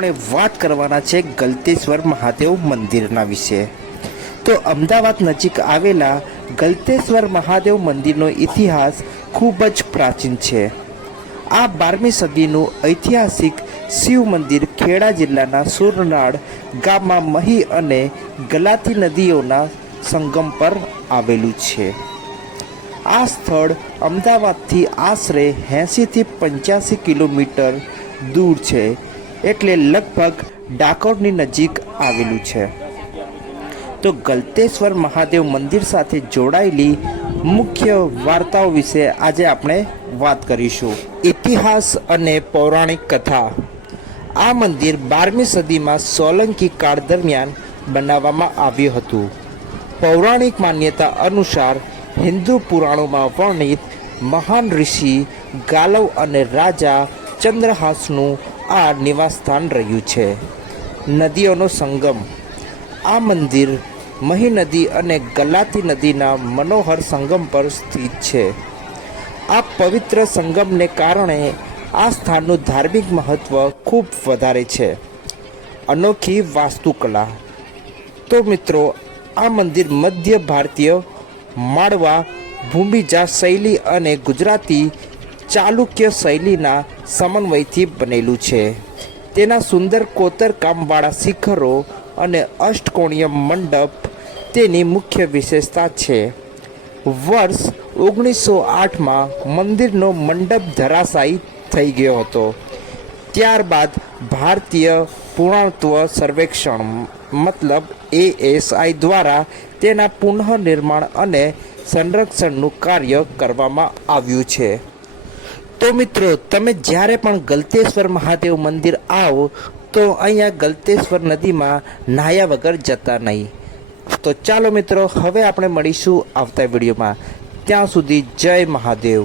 આપણે વાત કરવાના છે ગલતેશ્વર મહાદેવ મંદિરના વિશે। તો અમદાવાદ નજીક આવેલા ગલતેશ્વર મહાદેવ મંદિરનો ઇતિહાસ ખૂબ જ પ્રાચીન છે। આ 12મી સદીનું ઐતિહાસિક શિવ મંદિર ખેડા જિલ્લાના સુરનાળ ગામમાં મહી અને ગલાથી નદીઓના સંગમ પર આવેલું છે। આ સ્થળ અમદાવાદથી આશરે 80થી 85 કિલોમીટર દૂર છે, એટલે લગભગ ડાકોરની નજીક આવેલું છે। તો ગલતેશ્વર મહાદેવ મંદિર સાથે જોડાયેલી મુખ્ય વાર્તાઓ વિશે આજે આપણે વાત કરીશું। ઇતિહાસ અને પૌરાણિક કથા। આ મંદિર 12મી સદીમાં સોલંકી કાળ દરમિયાન બનાવવામાં આવ્યું હતું। પૌરાણિક માન્યતા અનુસાર હિન્દુ પુરાણોમાં વર્ણિત મહાન ઋષિ ગાલવ અને રાજા ચંદ્રહાસનું આ નિવાસસ્થાન રહ્યું છે। નદીઓનો સંગમ। આ મંદિર મહી નદી અને ગલાથી નદીના મનોહર સંગમ પર સ્થિત છે। આ પવિત્ર સંગમને કારણે આ સ્થાનનું ધાર્મિક મહત્ત્વ ખૂબ વધારે છે। અનોખી વાસ્તુકલા। તો મિત્રો, આ મંદિર મધ્ય ભારતીય માળવા ભૂમિજા શૈલી અને ગુજરાતી ચાલુક્ય શૈલીના સમન્વયથી બનેલું છે। તેના સુંદર કોતરકામવાળા શિખરો અને અષ્ટકોણીય મંડપ તેની મુખ્ય વિશેષતા છે। વર્ષ 1908માં મંદિરનો મંડપ ધરાશાયી થઈ ગયો હતો। ત્યારબાદ ભારતીય પુરાતત્વ સર્વેક્ષણ મતલબ ASI દ્વારા તેના પુનઃનિર્માણ અને સંરક્ષણનું કાર્ય કરવામાં આવ્યું છે। તો મિત્રો, તમે જ્યારે પણ ગલતેશ્વર મહાદેવ મંદિર આવો તો અહીંયા ગલતેશ્વર નદીમાં નાહ્યા વગર જતા નહીં। તો ચાલો મિત્રો, હવે આપણે મળીશું આવતા વિડીયોમાં। ત્યાં સુધી જય મહાદેવ।